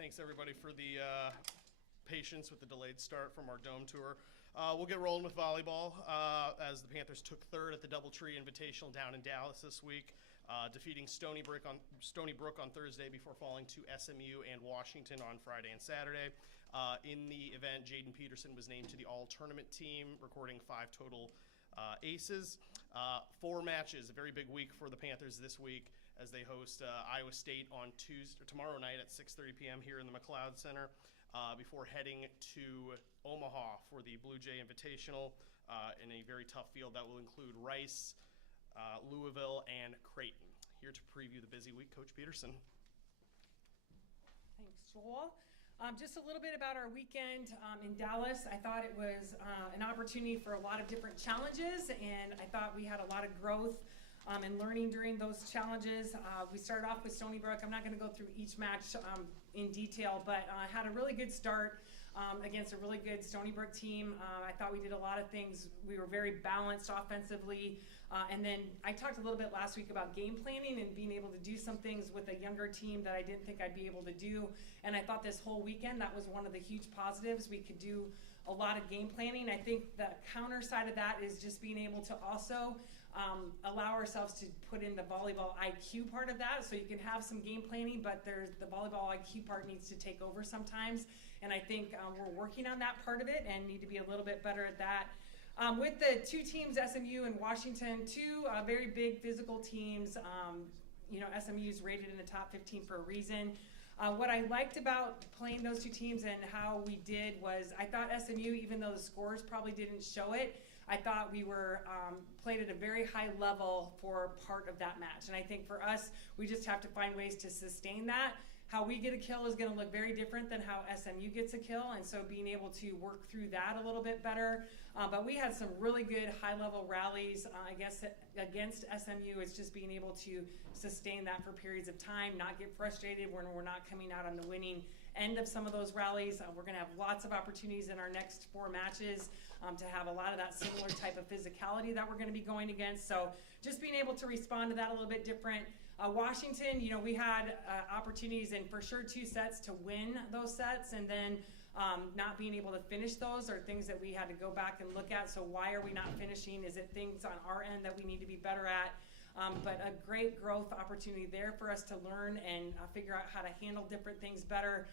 Thanks everybody for the patience with the delayed start from our dome tour. We'll get rolling with volleyball as the Panthers took third at the Doubletree Invitational down in Dallas this week, defeating Stony Brook on Thursday before falling to SMU and Washington on Friday and Saturday. In the event, Jaden Peterson was named to the all-tournament team, recording 5 total aces. 4 matches, a very big week for the Panthers this week as they host Iowa State on tomorrow night at 6:30 p.m. here in the McLeod Center before heading to Omaha for the Blue Jay Invitational in a very tough field that will include Rice, Louisville, and Creighton. Here to preview the busy week, Coach Peterson. Thanks, Joel. Just a little bit about our weekend in Dallas. I thought it was an opportunity for a lot of different challenges, and I thought we had a lot of growth and learning during those challenges. We started off with Stony Brook. I'm not going to go through each match in detail, but had a really good start against a really good Stony Brook team. I thought we did a lot of things. We were very balanced offensively. And then I talked a little bit last week about game planning and being able to do some things with a younger team that I didn't think I'd be able to do. And I thought this whole weekend that was one of the huge positives. We could do a lot of game planning. I think the counter side of that is just being able to also allow ourselves to put in the volleyball IQ part of that. So you can have some game planning, but there's the volleyball IQ part needs to take over sometimes. And I think we're working on that part of it and need to be a little bit better at that. With the 2 teams, SMU and Washington, 2 very big physical teams. SMU is rated in the top 15 for a reason. What I liked about playing those 2 teams and how we did was I thought SMU, even though the scores probably didn't show it, I thought we were played at a very high level for part of that match. And I think for us, we just have to find ways to sustain that. How we get a kill is going to look very different than how SMU gets a kill, and so being able to work through that a little bit better. But we had some really good high-level rallies, I guess, against SMU. It's just being able to sustain that for periods of time, not get frustrated when we're not coming out on the winning end of some of those rallies. We're going to have lots of opportunities in our next 4 matches to have a lot of that similar type of physicality that we're going to be going against. So just being able to respond to that a little bit different. Washington, we had opportunities and for sure 2 sets to win those sets, and then not being able to finish those are things that we had to go back and look at. So why are we not finishing? Is it things on our end that we need to be better at? But a great growth opportunity there for us to learn and figure out how to handle different things better.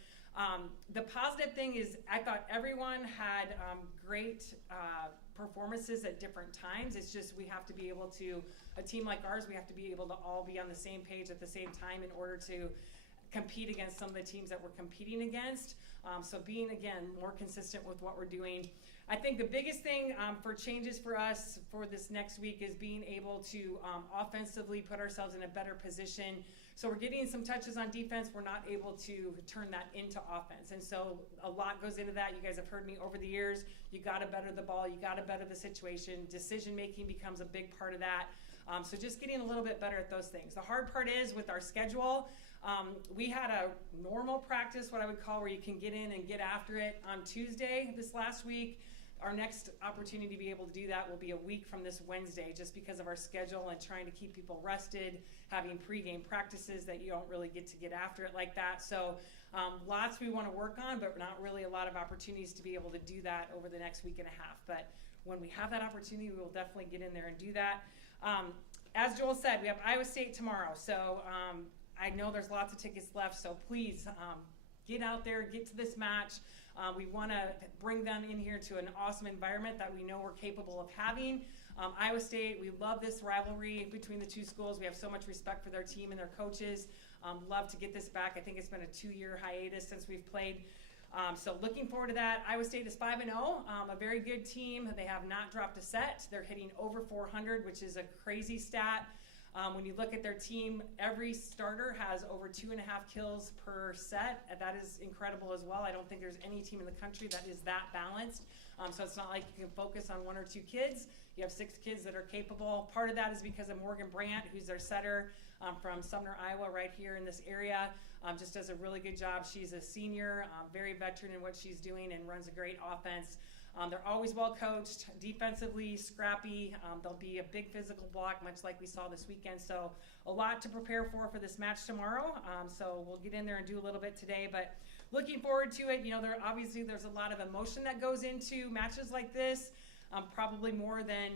The positive thing is I thought everyone had great performances at different times. It's just we have to be able to, a team like ours, we have to be able to all be on the same page at the same time in order to compete against some of the teams that we're competing against. So being, again, more consistent with what we're doing. I think the biggest thing for changes for us for this next week is being able to offensively put ourselves in a better position. So we're getting some touches on defense. We're not able to turn that into offense. And so a lot goes into that. You guys have heard me over the years. You got to better the ball. You got to better the situation. Decision-making becomes a big part of that. So just getting a little bit better at those things. The hard part is with our schedule, we had a normal practice, what I would call, where you can get in and get after it on Tuesday this last week. Our next opportunity to be able to do that will be a week from this Wednesday, just because of our schedule and trying to keep people rested, having pregame practices that you don't really get after it like that. So lots we want to work on, but not really a lot of opportunities to be able to do that over the next week and a half. But when we have that opportunity, we will definitely get in there and do that. As Joel said, we have Iowa State tomorrow. So I know there's lots of tickets left, so please get out there, get to this match. We want to bring them in here to an awesome environment that we know we're capable of having. Iowa State, we love this rivalry between the 2 schools. We have so much respect for their team and their coaches. Love to get this back. I think it's been a 2-year hiatus since we've played. So looking forward to that. Iowa State is 5-0, a very good team. They have not dropped a set. They're hitting over 400, which is a crazy stat. When you look at their team, every starter has over 2.5 kills per set. That is incredible as well. I don't think there's any team in the country that is that balanced. So it's not like you can focus on 1 or 2 kids. You have 6 kids that are capable. Part of that is because of Morgan Brandt, who's their setter from Sumner, Iowa, right here in this area. Just does a really good job. She's a senior, very veteran in what she's doing, and runs a great offense. They're always well coached, defensively scrappy. They'll be a big physical block, much like we saw this weekend. So a lot to prepare for this match tomorrow. So we'll get in there and do a little bit today. But looking forward to it. You know, there's a lot of emotion that goes into matches like this. Probably more than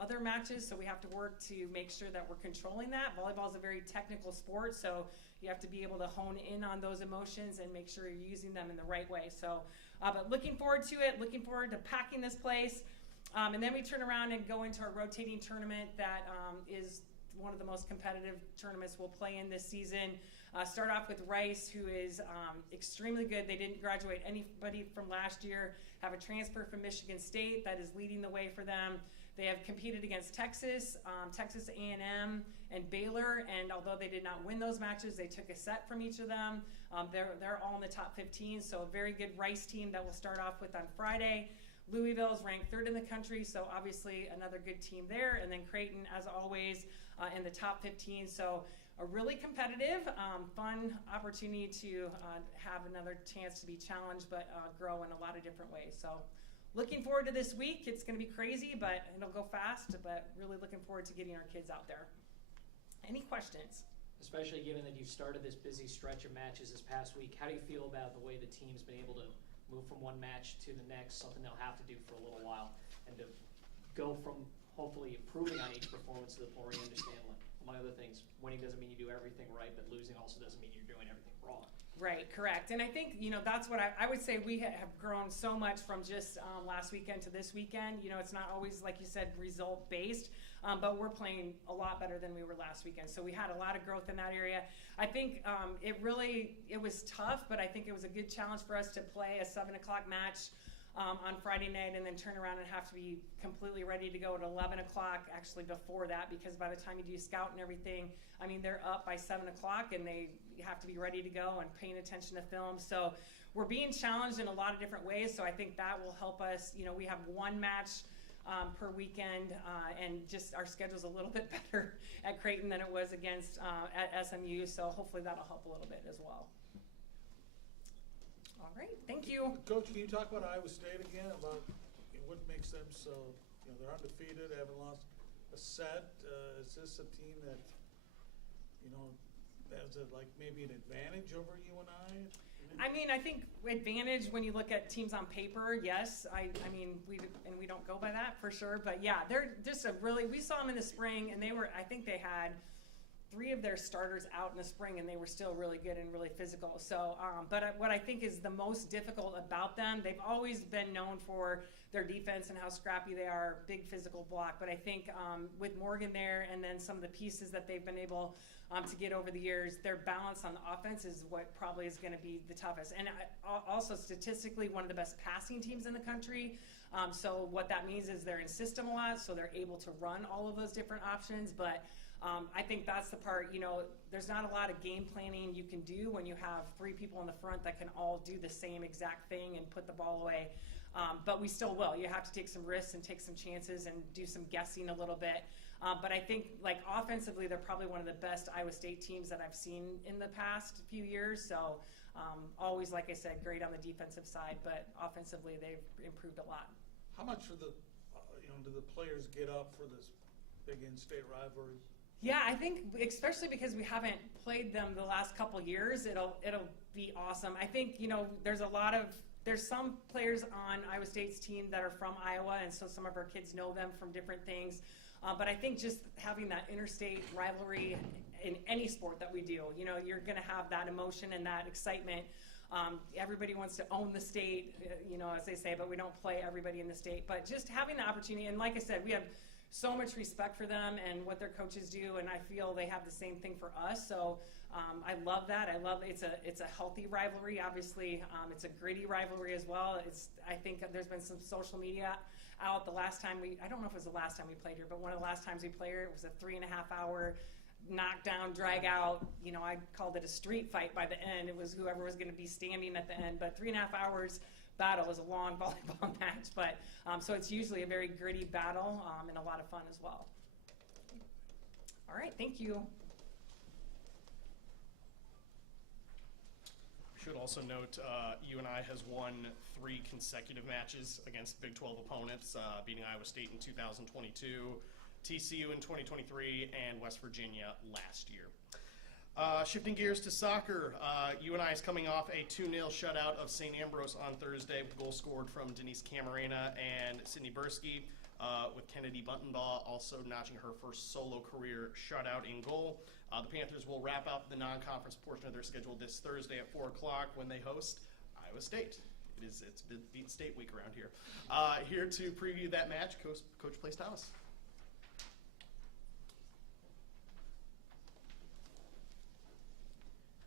other matches, so we have to work to make sure that we're controlling that. Volleyball is a very technical sport, so you have to be able to hone in on those emotions and make sure you're using them in the right way. So, but looking forward to it, looking forward to packing this place. And then we turn around and go into our rotating tournament that is one of the most competitive tournaments we'll play in this season. Start off with Rice, who is extremely good. They didn't graduate anybody from last year, have a transfer from Michigan State that is leading the way for them. They have competed against Texas, Texas A&M, and Baylor, and although they did not win those matches, they took a set from each of them. They're all in the top 15, so a very good Rice team that we'll start off with on Friday. Louisville is ranked 3rd in the country, so obviously another good team there. And then Creighton, as always, in the top 15. So a really competitive, fun opportunity to have another chance to be challenged, but grow in a lot of different ways. So looking forward to this week. It's going to be crazy, but it'll go fast, but really looking forward to getting our kids out there. Any questions? Especially given that you've started this busy stretch of matches this past week, how do you feel about the way the team's been able to move from one match to the next, something they'll have to do for a little while, and to go from hopefully improving on each performance to the point where you understand, like, among other things, winning doesn't mean you do everything right, but losing also doesn't mean you're doing everything wrong. Right, correct. And I think, you know, that's what I would say we have grown so much from just last weekend to this weekend. You know, it's not always, like you said, result-based, but we're playing a lot better than we were last weekend. So we had a lot of growth in that area. I think it was tough, but I think it was a good challenge for us to play a 7 o'clock match on Friday night and then turn around and have to be completely ready to go at 11 o'clock, actually before that, because by the time you do scout and everything, I mean, they're up by 7 o'clock and they have to be ready to go and paying attention to film. So we're being challenged in a lot of different ways. So I think that will help us. You know, we have one match per weekend, and just our schedule's a little bit better at Creighton than it was against at SMU. So hopefully that'll help a little bit as well. All right, thank you. Coach, can you talk about Iowa State again, about what makes them so, you know, they're undefeated, haven't lost a set. Is this a team that, you know, has like maybe an advantage over UNI? I mean, I think advantage when you look at teams on paper, yes. I mean, we don't go by that for sure, but yeah, they're just we saw them in the spring, and I think they had 3 of their starters out in the spring, and they were still really good and really physical. So, but what I think is the most difficult about them, they've always been known for their defense and how scrappy they are, big physical block. But I think with Morgan there, and then some of the pieces that they've been able to get over the years, their balance on the offense is what probably is going to be the toughest. And also statistically, one of the best passing teams in the country. So what that means is they're in system a lot, so they're able to run all of those different options. But I think that's the part, you know, there's not a lot of game planning you can do when you have 3 people in the front that can all do the same exact thing and put the ball away. But we still will. You have to take some risks and take some chances and do some guessing a little bit. But I think, like, offensively, they're probably one of the best Iowa State teams that I've seen in the past few years. So always, like I said, great on the defensive side, but offensively they've improved a lot. How much do the players get up for this big in-state rivalry? Yeah, I think especially because we haven't played them the last couple years, it'll be awesome. I think, you know, there's some players on Iowa State's team that are from Iowa, and so some of our kids know them from different things. But I think just having that interstate rivalry in any sport that we do, you know, you're going to have that emotion and that excitement. Everybody wants to own the state, you know, as they say, but we don't play everybody in the state. But just having the opportunity, and like I said, we have so much respect for them and what their coaches do, and I feel they have the same thing for us. So I love that. I love it's a healthy rivalry. Obviously, it's a gritty rivalry as well. I think there's been some social media out the last time I don't know if it was the last time we played here, but one of the last times we played here, it was a 3.5-hour knockdown, drag out. You know, I called it a street fight by the end. It was whoever was going to be standing at the end, but 3.5 hours battle is a long volleyball match, but so it's usually a very gritty battle and a lot of fun as well. All right, thank you. Should also note UNI has won 3 consecutive matches against Big 12 opponents, beating Iowa State in 2022, TCU in 2023, and West Virginia last year. Shifting gears to soccer, UNI is coming off a 2-0 shutout of St. Ambrose on Thursday with a goal scored from Denise Camarena and Sydney Bursky, with Kennedy Buntenbaugh also notching her first solo career shutout in goal. The Panthers will wrap up the non-conference portion of their schedule this Thursday at 4 o'clock when they host Iowa State. It's Beat State week around here. Here to preview that match, Coach Place Thomas.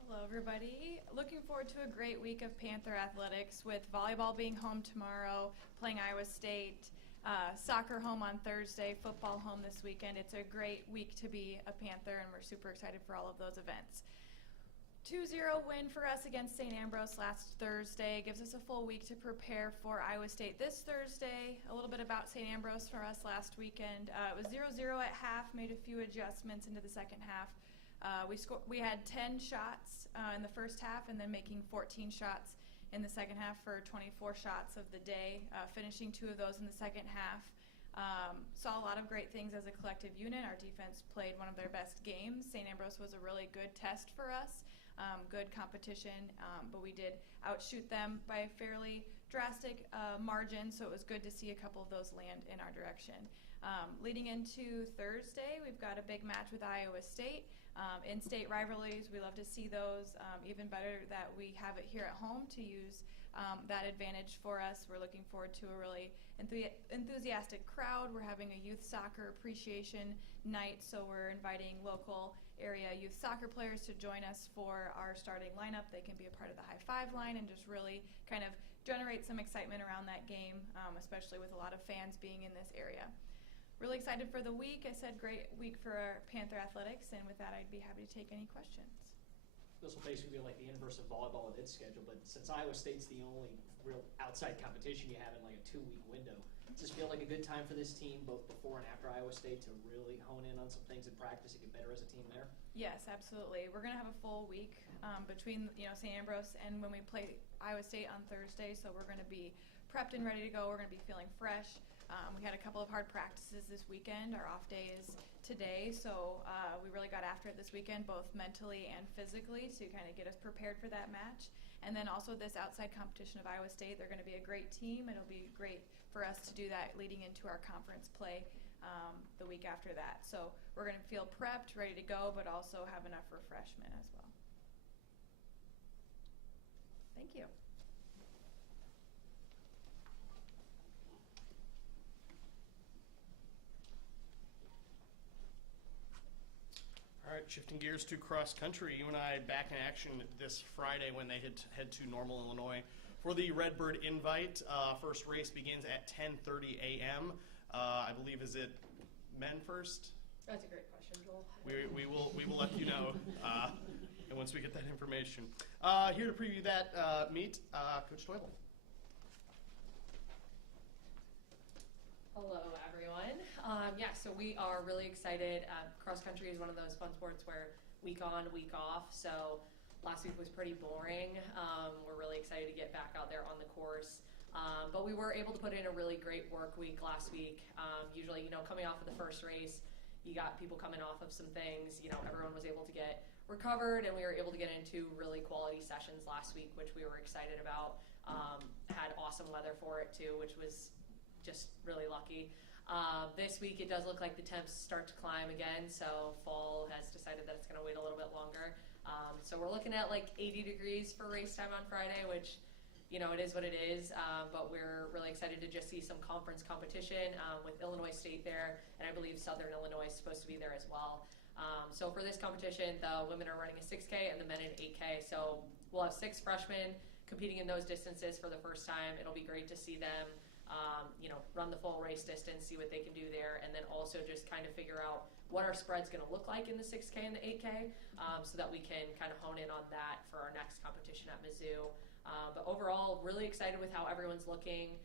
Hello, everybody. Looking forward to a great week of Panther athletics with volleyball being home tomorrow, playing Iowa State, soccer home on Thursday, football home this weekend. It's a great week to be a Panther, and we're super excited for all of those events. 2-0 win for us against St. Ambrose last Thursday gives us a full week to prepare for Iowa State this Thursday. A little bit about St. Ambrose for us last weekend. It was 0-0 at half, made a few adjustments into the second half. We had 10 shots in the first half and then making 14 shots in the second half for 24 shots of the day, finishing 2 of those in the second half. Saw a lot of great things as a collective unit. Our defense played one of their best games. St. Ambrose was a really good test for us, good competition, but we did outshoot them by a fairly drastic margin, so it was good to see a couple of those land in our direction. Leading into Thursday, we've got a big match with Iowa State. In-state rivalries, we love to see those. Even better that we have it here at home to use that advantage for us. We're looking forward to a really enthusiastic crowd. We're having a youth soccer appreciation night, so we're inviting local area youth soccer players to join us for our starting lineup. They can be a part of the high five line and just really kind of generate some excitement around that game, especially with a lot of fans being in this area. Really excited for the week. I said great week for our Panther athletics, and with that, I'd be happy to take any questions. This will basically be like the inverse of volleyball with its schedule, but since Iowa State's the only real outside competition you have in like a 2-week window, does this feel like a good time for this team, both before and after Iowa State, to really hone in on some things in practice and get better as a team there? Yes, absolutely. We're going to have a full week between St. Ambrose and when we play Iowa State on Thursday, so we're going to be prepped and ready to go. We're going to be feeling fresh. We had a couple of hard practices this weekend. Our off day is today, so we really got after it this weekend, both mentally and physically, to kind of get us prepared for that match. And then also this outside competition of Iowa State. They're going to be a great team. It'll be great for us to do that leading into our conference play the week after that. So we're going to feel prepped, ready to go, but also have enough refreshment as well. Thank you. All right, shifting gears to cross country. UNI back in action this Friday when they head to Normal, Illinois for the Redbird Invite. First race begins at 10:30 a.m. I believe, is it men first? That's a great question, Joel. We will let you know and once we get that information. Here to preview that meet, Coach Toible. Hello, everyone. So we are really excited. Cross country is one of those fun sports where week on, week off. So last week was pretty boring. We're really excited to get back out there on the course. But we were able to put in a really great work week last week. Usually, coming off of the first race, you got people coming off of some things. Everyone was able to get recovered, and we were able to get into really quality sessions last week, which we were excited about. Had awesome weather for it too, which was just really lucky. This week it does look like the temps start to climb again, so fall has decided that it's going to wait a little bit longer. So we're looking at like 80 degrees for race time on Friday, which, it is what it is, but we're really excited to just see some conference competition with Illinois State there, and I believe Southern Illinois is supposed to be there as well. So for this competition, the women are running a 6K and the men an 8K, so we'll have 6 freshmen competing in those distances for the first time. It'll be great to see them run the full race distance, see what they can do there, and then also just kind of figure out what our spread's going to look like in the 6K and the 8K, so that we can kind of hone in on that for our next competition at Mizzou. But overall, really excited with how everyone's looking.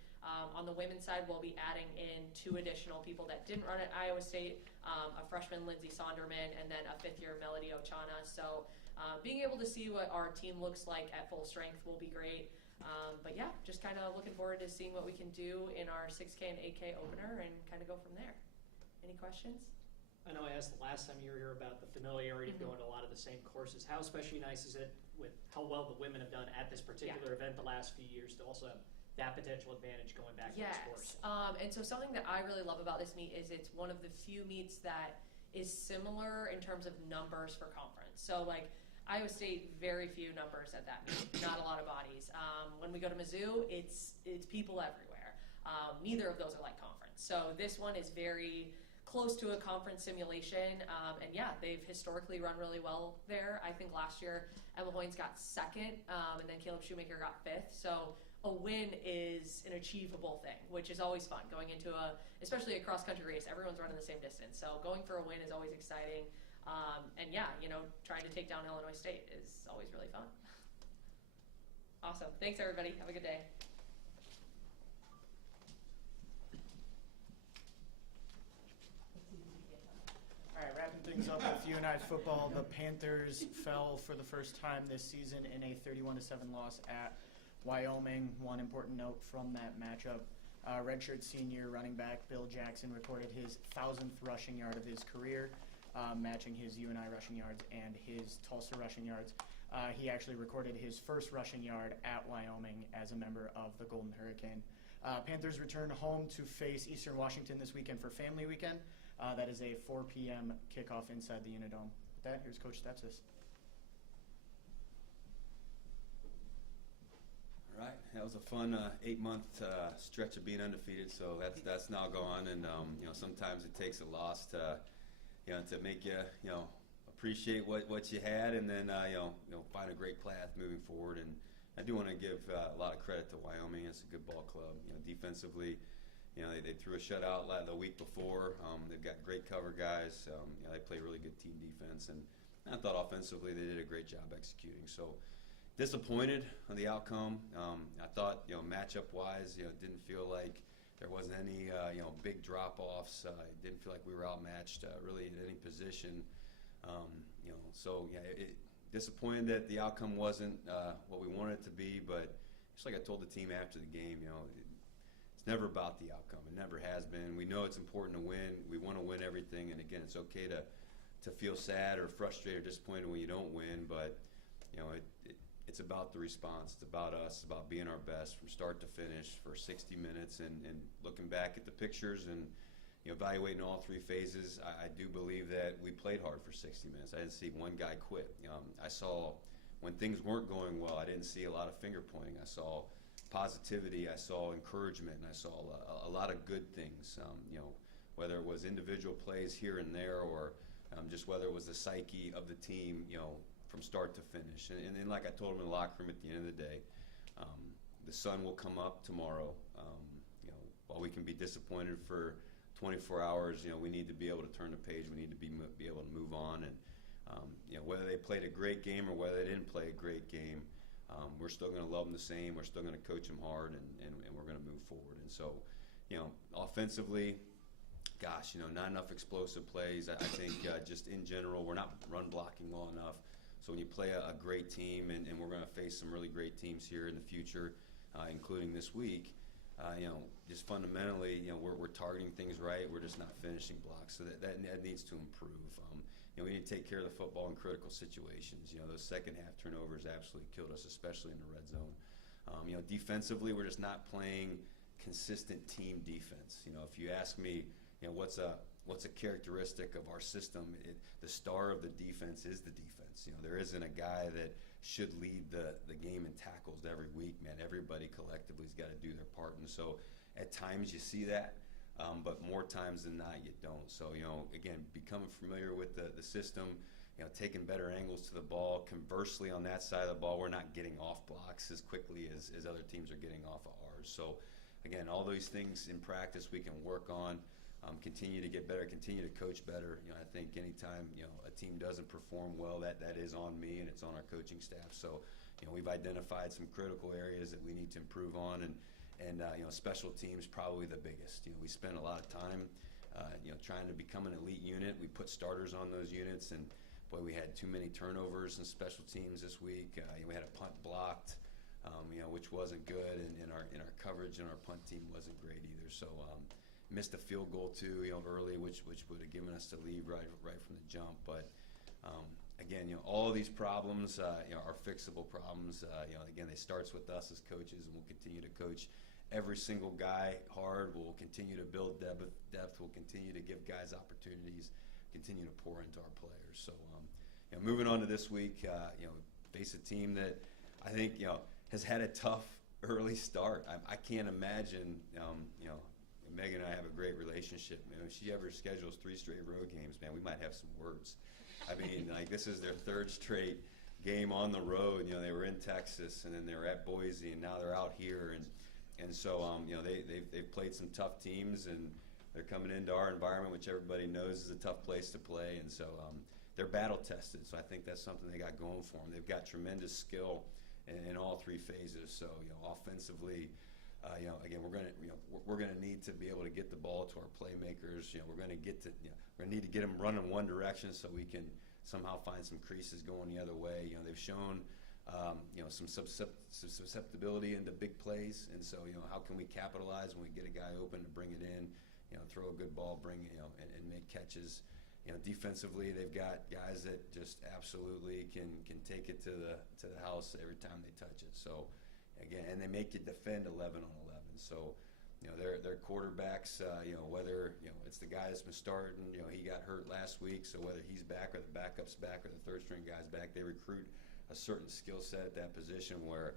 On the women's side, we'll be adding in 2 additional people that didn't run at Iowa State, a freshman, Lindsay Sonderman, and then a 5th-year Melody Ochana. So being able to see what our team looks like at full strength will be great. But yeah, just kind of looking forward to seeing what we can do in our 6K and 8K opener and kind of go from there. Any questions? I know I asked the last time you were here about the familiarity of Mhm. going to a lot of the same courses. How especially nice is it with how well the women have done at this particular event the last few years to also have that potential advantage going back to this course? And so something that I really love about this meet is it's one of the few meets that is similar in terms of numbers for conference. So like Iowa State, very few numbers at that meet, not a lot of bodies. When we go to Mizzou, it's people everywhere. Neither of those are like conference. So this one is very close to a conference simulation, and yeah, they've historically run really well there. I think last year Emma Hoynes got second, and then Caleb Shoemaker got fifth. So a win is an achievable thing, which is always fun going into especially a cross-country race. Everyone's running the same distance, so going for a win is always exciting. And yeah, trying to take down Illinois State is always really fun. Awesome. Thanks, everybody. Have a good day. All right, wrapping things up with UNI football. The Panthers fell for the first time this season in a 31-7 loss at Wyoming. One important note from that matchup, redshirt senior running back Bill Jackson recorded his 1,000th rushing yard of his career, matching his UNI rushing yards and his Tulsa rushing yards. He actually recorded his first rushing yard at Wyoming as a member of the Golden Hurricane. Panthers return home to face Eastern Washington this weekend for Family Weekend. That is a 4 p.m. kickoff inside the Unidome. With that, here's Coach Stepsis. All right, that was a fun 8-month stretch of being undefeated. So that's now gone, and sometimes it takes a loss to make you appreciate what you had, and then find a great path moving forward. And I do want to give a lot of credit to Wyoming. It's a good ball club. Defensively. They threw a shutout the week before. They've got great cover guys. They play really good team defense, and I thought offensively they did a great job executing. So disappointed on the outcome. I thought matchup-wise, didn't feel like there wasn't any big drop-offs. Didn't feel like we were outmatched really at any position. Disappointed that the outcome wasn't what we wanted it to be. But just like I told the team after the game, it's never about the outcome. It never has been. We know it's important to win. We want to win everything. And again, it's okay to feel sad or frustrated or disappointed when you don't win. But it's about the response. It's about us. It's about being our best from start to finish for 60 minutes. And looking back at the pictures and evaluating all three phases, I do believe that we played hard for 60 minutes. I didn't see one guy quit. I saw when things weren't going well, I didn't see a lot of finger pointing. I saw positivity, I saw encouragement, and I saw a lot of good things, whether it was individual plays here and there or just whether it was the psyche of the team, from start to finish. And then like I told them in the locker room at the end of the day, the sun will come up tomorrow. While we can be disappointed for 24 hours, we need to be able to turn the page. We need to be able to move on. And, whether they played a great game or whether they didn't play a great game, we're still going to love them the same. We're still going to coach them hard, and we're going to move forward. And so, offensively, gosh, not enough explosive plays. I think just in general, we're not run blocking well enough. So when you play a great team, and we're going to face some really great teams here in the future, including this week, just fundamentally, we're targeting things right. We're just not finishing blocks. So that needs to improve. We need to take care of the football in critical situations. Those second half turnovers absolutely killed us, especially in the red zone. Defensively, we're just not playing consistent team defense. If you ask me, what's a characteristic of our system, the star of the defense is the defense. There isn't a guy that should lead the game in tackles every week. Man, everybody collectively's got to do their part. And so at times you see that. But more times than not, you don't. So, again, becoming familiar with the system, taking better angles to the ball. Conversely, on that side of the ball, we're not getting off blocks as quickly as other teams are getting off of ours. So, again, all those things in practice we can work on, continue to get better, continue to coach better. I think anytime, a team doesn't perform well, that is on me and it's on our coaching staff. So, we've identified some critical areas that we need to improve on, and special teams probably the biggest. We spend a lot of time, trying to become an elite unit. We put starters on those units, and boy, we had too many turnovers in special teams this week. We had a punt blocked, which wasn't good, and our coverage and our punt team wasn't great either. So, missed a field goal too, early, which would have given us the lead right from the jump. But again, all of these problems, are fixable problems. Again, they starts with us as coaches, and we'll continue to coach every single guy hard. We'll continue to build depth. We'll continue to give guys opportunities, continue to pour into our players. So, moving on to this week, face a team that I think, has had a tough early start. I can't imagine, Megan and I have a great relationship. Man, if she ever schedules 3 straight road games, man, we might have some words. I mean, like, this is their 3rd straight game on the road. They were in Texas, and then they were at Boise, and now they're out here. And so, they've played some tough teams, and they're coming into our environment, which everybody knows is a tough place to play. And so they're battle-tested, so I think that's something they got going for them. They've got tremendous skill in all 3 phases. So, offensively, again, we're gonna need to be able to get the ball to our playmakers. We're gonna need to get them running one direction so we can somehow find some creases going the other way. They've shown some susceptibility into big plays, and so how can we capitalize when we get a guy open to bring it in, throw a good ball, bring it, and make catches. Defensively, they've got guys that just absolutely can take it to the house every time they touch it. So again, and they make you defend 11 on 11. So their quarterbacks, whether it's the guy that's been starting, he got hurt last week, so whether he's back or the backup's back or the 3rd string guy's back, they recruit a certain skill set at that position where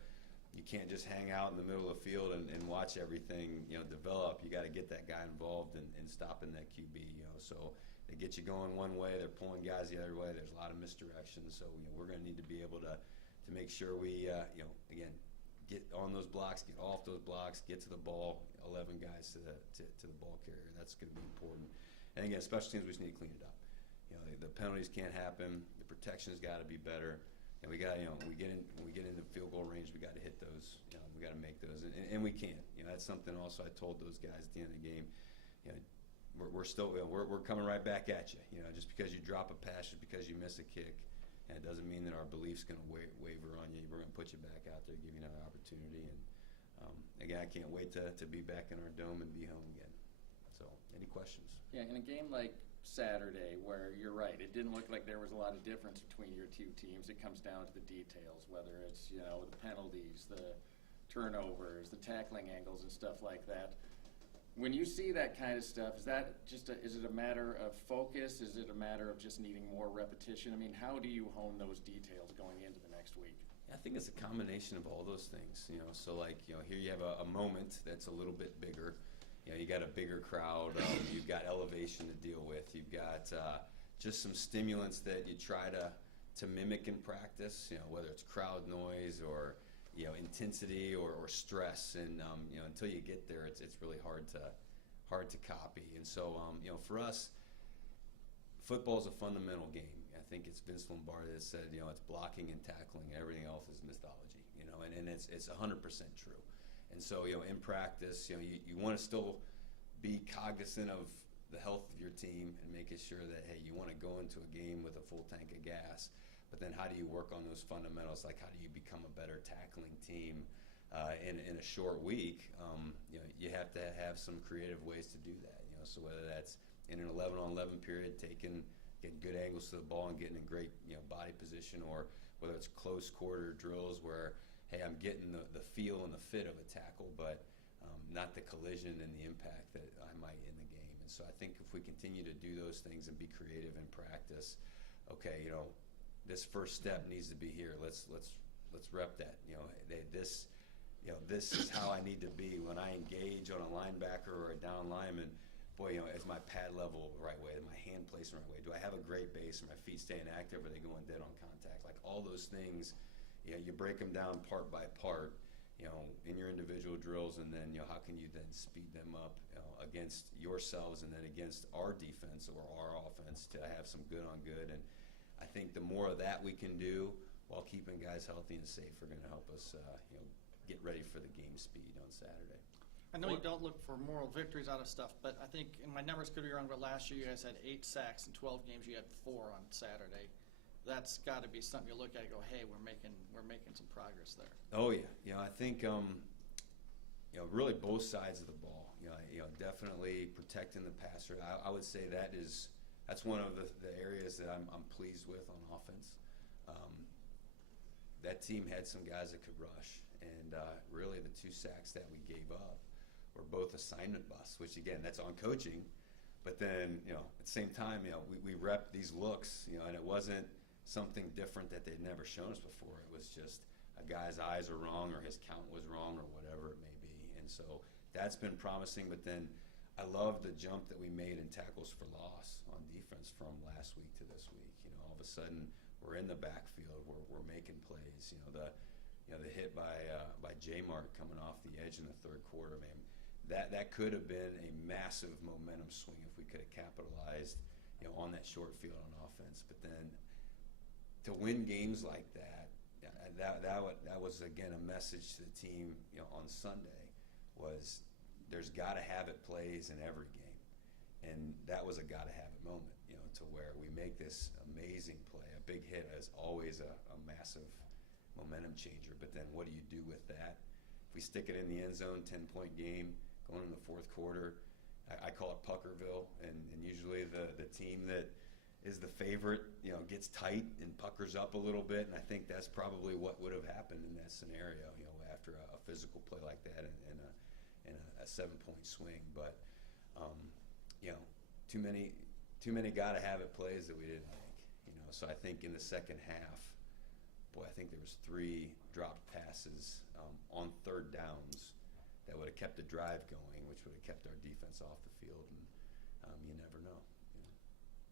you can't just hang out in the middle of the field and watch everything develop. You got to get that guy involved in stopping that QB. So they get you going one way, they're pulling guys the other way. There's a lot of misdirection. So we're going to need to be able to make sure we again get on those blocks, get off those blocks, get to the ball. 11 guys to the ball carrier. That's going to be important. And again, special teams, we just need to clean it up. The penalties can't happen. The protection's got to be better. And we got, when we get into field goal range, we got to hit those. We got to make those, and we can. That's something also I told those guys at the end of the game. We're still we're coming right back at you. Just because you drop a pass, just because you miss a kick, and it doesn't mean that our belief's going to waver on you. We're going to put you back out there, give you another opportunity. And again, I can't wait to be back in our dome and be home again. So, any questions? Yeah, in a game like Saturday, where you're right, it didn't look like there was a lot of difference between your 2 teams. It comes down to the details, whether it's the penalties, the turnovers, the tackling angles, and stuff like that. When you see that kind of stuff, is it a matter of focus? Is it a matter of just needing more repetition? I mean, how do you hone those details going into the next week? I think it's a combination of all those things. So here you have a moment that's a little bit bigger. You got a bigger crowd. You've got elevation to deal with. You've got just some stimulants that you try to mimic in practice. Whether it's crowd noise or intensity or stress, and until you get there, it's really hard to copy. And so for us, football is a fundamental game. I think it's Vince Lombardi that said it's blocking and tackling, and everything else is mythology. And it's 100% true. And so in practice, you want to still be cognizant of the health of your team and making sure that, hey, you want to go into a game with a full tank of gas. But then how do you work on those fundamentals? Like, how do you become a better tackling team in a short week? You have to have some creative ways to do that. So whether that's in an 11-on-11 period, getting good angles to the ball and getting in great body position, or whether it's close quarter drills where, hey, I'm getting the feel and the fit of a tackle, but not the collision and the impact that I might in the game. And so I think if we continue to do those things and be creative in practice, okay, this first step needs to be here. Let's rep that. This is how I need to be when I engage on a linebacker or a down lineman. Boy, is my pad level the right way? Is my hand placed the right way? Do I have a great base? Are my feet staying active? Are they going dead on contact? Like all those things, you break them down part by part, in your individual drills, and then how can you then speed them up against yourselves and then against our defense or our offense to have some good on good. And I think the more of that we can do while keeping guys healthy and safe are going to help us, get ready for the game speed on Saturday. I know you don't look for moral victories out of stuff, but I think, and my numbers could be wrong, but last year you guys had 8 sacks in 12 games. You had 4 on Saturday. That's got to be something you look at and go, hey, we're making some progress there. Oh yeah, I think really both sides of the ball. Definitely protecting the passer. I would say that's one of the areas that I'm pleased with on offense. That team had some guys that could rush, and really the 2 sacks that we gave up were both assignment busts, which again, that's on coaching. But then, at the same time, we repped these looks, and it wasn't something different that they'd never shown us before. It was just a guy's eyes are wrong or his count was wrong or whatever it may be. And so that's been promising. But then I love the jump that we made in tackles for loss on defense from last week to this week. All of a sudden we're in the backfield, we're making plays. The hit by J-Mark coming off the edge in the third quarter, man. That could have been a massive momentum swing if we could have capitalized, on that short field on offense. But then to win games like that was again a message to the team, on Sunday, was there's got to have it plays in every game, and that was a got to have it moment, to where we make this amazing play. A big hit is always a massive momentum changer. But then what do you do with that? If we stick it in the end zone, 10-point game going in the fourth quarter, I call it Puckerville, and usually the team that is the favorite, gets tight and puckers up a little bit, and I think that's probably what would have happened in that scenario, after a physical play like that and a 7-point swing. But too many gotta have it plays that we didn't make, So I think in the second half, I think there was 3 dropped passes on third downs that would have kept the drive going, which would have kept our defense off the field, and you never know.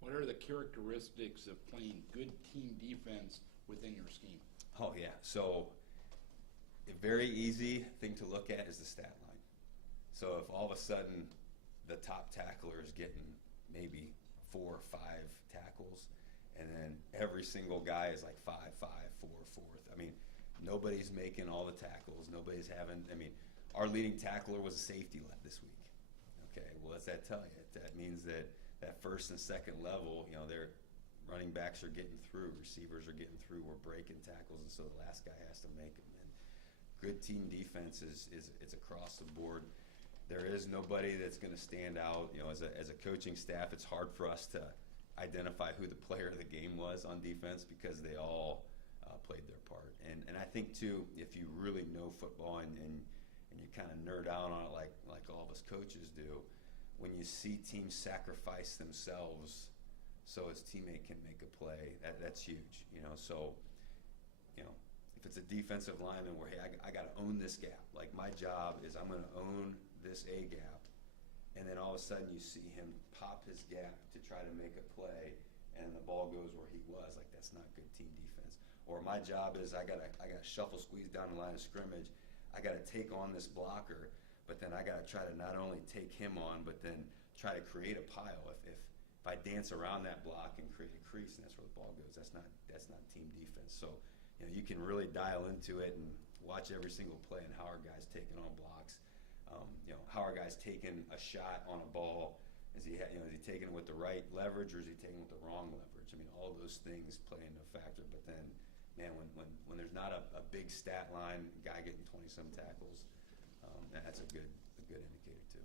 What are the characteristics of playing good team defense within your scheme? Oh, yeah. So a very easy thing to look at is the stat line. So if all of a sudden the top tackler is getting maybe 4 or 5 tackles, and then every single guy is like 5, 5, 4, 4. I mean, nobody's making all the tackles. Nobody's having, our leading tackler was a safety this week. Okay, well, what's that tell you? That means that first and second level, their running backs are getting through, receivers are getting through, we're breaking tackles, and so the last guy has to make them. And good team defense is across the board. There is nobody that's going to stand out. As a coaching staff, it's hard for us to identify who the player of the game was on defense because they all played their part. And I think too, if you really know football and you kind of nerd out on it like all of us coaches do, when you see teams sacrifice themselves so his teammate can make a play, that's huge. So if it's a defensive lineman where, hey, I got to own this gap. Like, my job is I'm going to own this A gap, and then all of a sudden you see him pop his gap to try to make a play, and the ball goes where he was. Like, that's not good team defense. Or my job is I got to shuffle squeeze down the line of scrimmage. I got to take on this blocker, but then I got to try to not only take him on, but then try to create a pile. If I dance around that block and create a crease, and that's where the ball goes, that's not team defense. So you can really dial into it and watch every single play and how our guys taking on blocks. How our guys taking a shot on a ball. Is he taking it with the right leverage, or is he taking it with the wrong leverage? All those things play into a factor. But then, man, when there's not a big stat line, guy getting 20-some tackles, that's a good indicator too.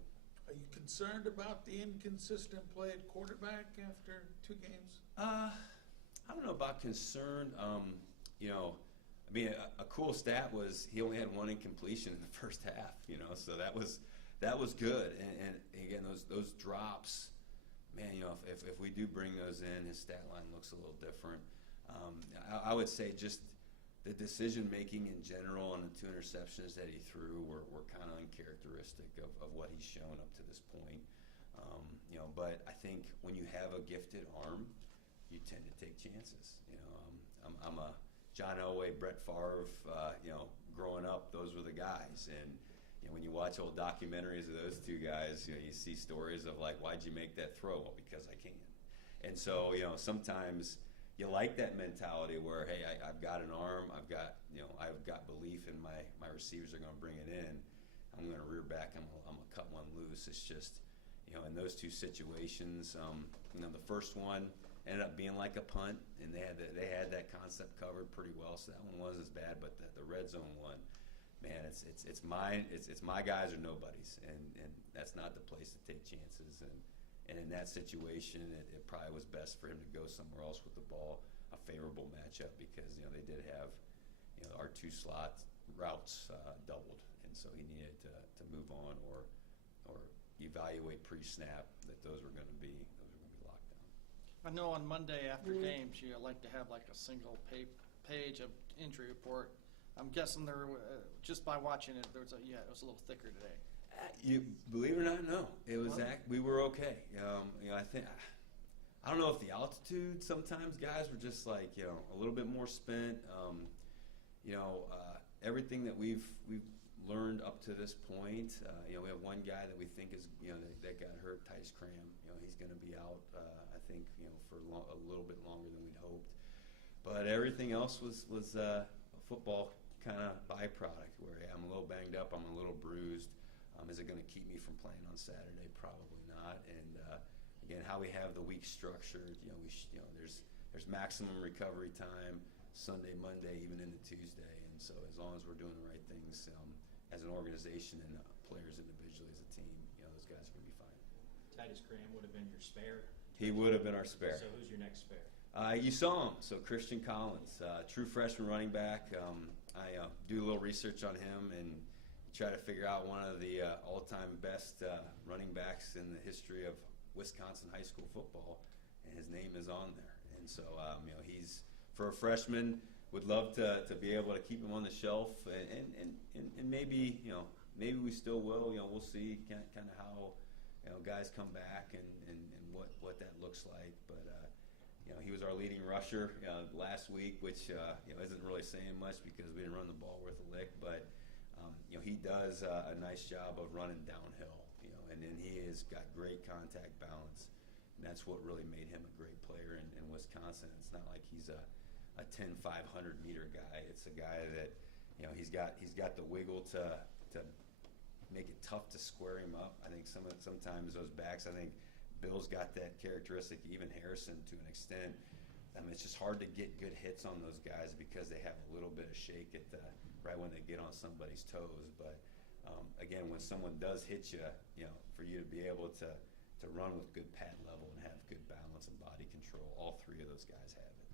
Are you concerned about the inconsistent play at quarterback after 2 games? I don't know about concern. A cool stat was he only had 1 incompletion in the first half. So that was good. And again, those drops, man. If we do bring those in, his stat line looks a little different. I would say just the decision-making in general on the 2 interceptions that he threw were kind of uncharacteristic of what he's shown up to this point. But I think when you have a gifted arm, you tend to take chances. I'm a John Elway, Brett Favre, growing up, those were the guys. And when you watch old documentaries of those 2 guys, you see stories of like, why'd you make that throw? Well, because I can. And so, sometimes you like that mentality where, hey, I've got an arm, I've got belief in my receivers are going to bring it in. I'm going to rear back, I'm going to cut one loose. It's just, in those 2 situations, the first one ended up being like a punt, and they had that concept covered pretty well, so that one wasn't as bad. But the red zone one, man, it's my guys or nobody's, and that's not the place to take chances. And in that situation, it probably was best for him to go somewhere else with the ball, a favorable matchup, because they did have our 2 slot routes doubled, and so he needed to move on or evaluate pre-snap that those were going to be locked down. I know on Monday after games you like to have like a single page of injury report. I'm guessing there, just by watching it, it was a little thicker today. You believe it or not, no. It was we were okay. I don't know if the altitude. Sometimes guys were just like a little bit more spent. Everything that we've learned up to this point. We have one guy that we think is that got hurt, Titus Cram. He's going to be out. I think for a little bit longer than we'd hoped. But everything else was a football kind of byproduct where I'm a little banged up, I'm a little bruised. Is it going to keep me from playing on Saturday? Probably not. And again, how we have the week structured, there's maximum recovery time Sunday, Monday, even into Tuesday. And so as long as we're doing the right things as an organization and players individually as a team, those guys are going to be fine. Titus Cram would have been your spare. He would have been our spare. So who's your next spare? You saw him. So Christian Collins, true freshman running back. I do a little research on him and try to figure out one of the all-time best running backs in the history of Wisconsin high school football, and his name is on there. And so, he's, for a freshman, would love to be able to keep him on the shelf, and maybe, maybe we still will. We'll see kind of how, guys come back and what that looks like. But, he was our leading rusher last week, which, isn't really saying much because we didn't run the ball worth a lick, but he does a nice job of running downhill, and then he has got great contact balance. And that's what really made him a great player in Wisconsin. It's not like he's a 10, 500 meter guy. It's a guy that, he's got the wiggle to make it tough to square him up. I think sometimes those backs, I think Bill's got that characteristic, even Harrison to an extent. It's just hard to get good hits on those guys because they have a little bit of shake at right when they get on somebody's toes. But again, when someone does hit you, for you to be able to run with good pad level and have good balance and body control, all 3 of those guys have it.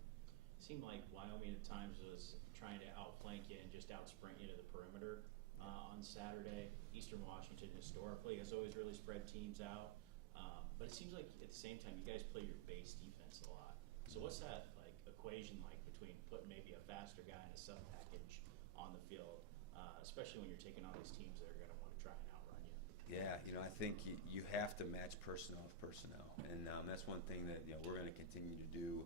It seemed like Wyoming at times was trying to outflank you and just outsprint you to the perimeter on Saturday. Eastern Washington historically has always really spread teams out. But it seems like at the same time you guys play your base defense a lot. So what's that equation like between putting maybe a faster guy in a sub package on the field, especially when you're taking on these teams that are going to want to try and outrun you? Yeah, I think you have to match personnel with personnel, and that's one thing that we're going to continue to do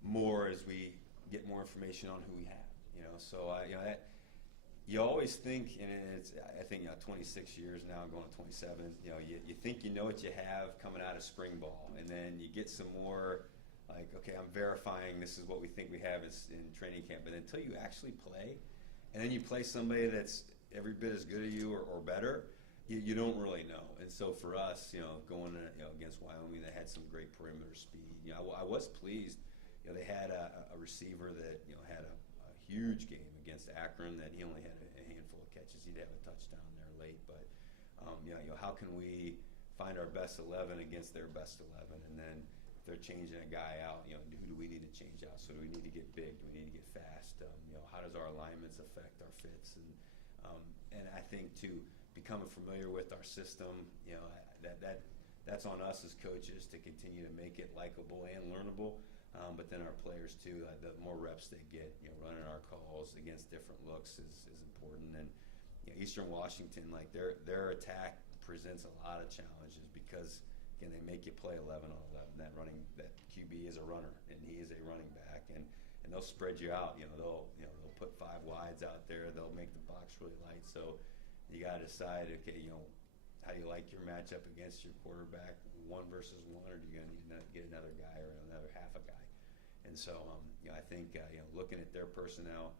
more as we get more information on who we have. So that. You always think, and I think 26 years now, going to 27. You think you know what you have coming out of spring ball, and then you get some more. Like, okay, I'm verifying this is what we think we have in training camp, but until you actually play, and then you play somebody that's every bit as good as you or better, you don't really know. And so for us, going against Wyoming, they had some great perimeter speed. I was pleased. They had a receiver that had a huge game against Akron that he only had a handful of catches. He'd have a touchdown there late, but how can we find our best 11 against their best 11, and then if they're changing a guy out, who do we need to change out? So do we need to get big? Do we need to get fast? How does our alignments affect our fits? And I think to become familiar with our system, that's on us as coaches to continue to make it likable and learnable. But then our players too, the more reps they get, running our calls against different looks is important. And Eastern Washington, like their attack presents a lot of challenges because again they make you play 11 on 11. That QB is a runner and he is a running back, and they'll spread you out. They'll put 5 wides out there. They'll make the box really light. So you got to decide, okay, how do you like your matchup against your quarterback, 1 versus 1, or do you going to get another guy or another half a guy? And so, I think looking at their personnel,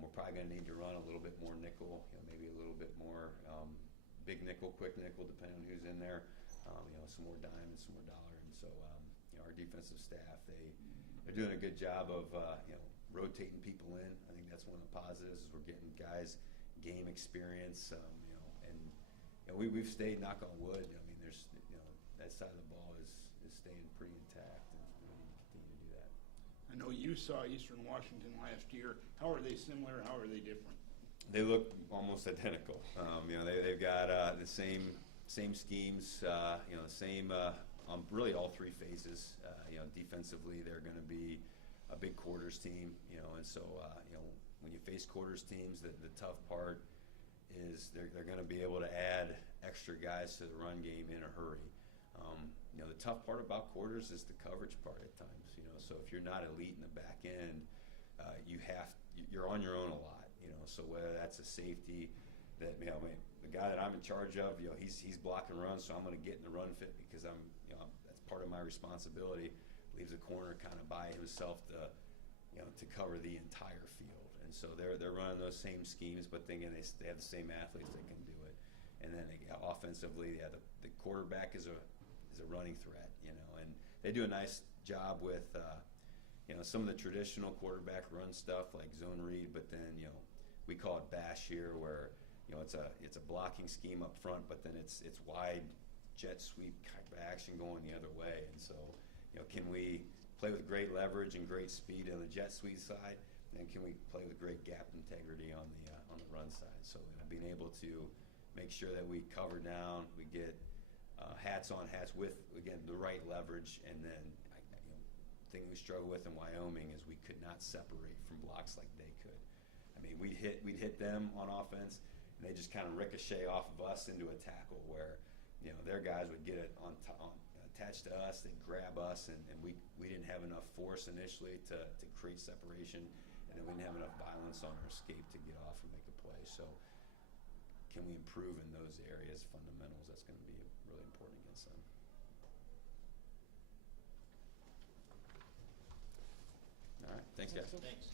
we're probably going to need to run a little bit more nickel, maybe a little bit more big nickel, quick nickel, depending on who's in there. Some more dime and some more dollar. And so, our defensive staff, they're doing a good job of rotating people in. I think that's one of the positives is we're getting guys game experience. We've stayed, knock on wood. I mean, there's that side of the ball is staying pretty intact, and we need to continue to do that. I know you saw Eastern Washington last year. How are they similar? How are they different? They look almost identical. They've got the same schemes. Same on really all three phases. Defensively, they're going to be a big quarters team. And so when you face quarters teams, the tough part is they're going to be able to add extra guys to the run game in a hurry. The tough part about quarters is the coverage part at times. So if you're not elite in the back end, you're on your own a lot. So whether that's a safety that the guy that I'm in charge of, he's blocking runs, so I'm going to get in the run fit because that's part of my responsibility. Leaves the corner kind of by himself to cover the entire field, and so they're running those same schemes, but then again they have the same athletes that can do it. And then offensively, the quarterback is a running threat, and they do a nice job with some of the traditional quarterback run stuff like zone read, but then we call it bash here, where it's a blocking scheme up front, but then it's wide jet sweep type of action going the other way. And so can we play with great leverage and great speed on the jet sweep side, and can we play with great gap integrity on the run side? So being able to make sure that we cover down, we get hats on hats with, again, the right leverage. And then thing we struggle with in Wyoming is we could not separate from blocks like they could. I mean, we'd hit them on offense, and they just kind of ricochet off of us into a tackle where, their guys would get it attached to us, they'd grab us, and we didn't have enough force initially to create separation, and then we didn't have enough violence on our escape to get off and make a play. So can we improve in those areas, fundamentals? That's going to be really important against them. All right, thanks, guys. Thanks.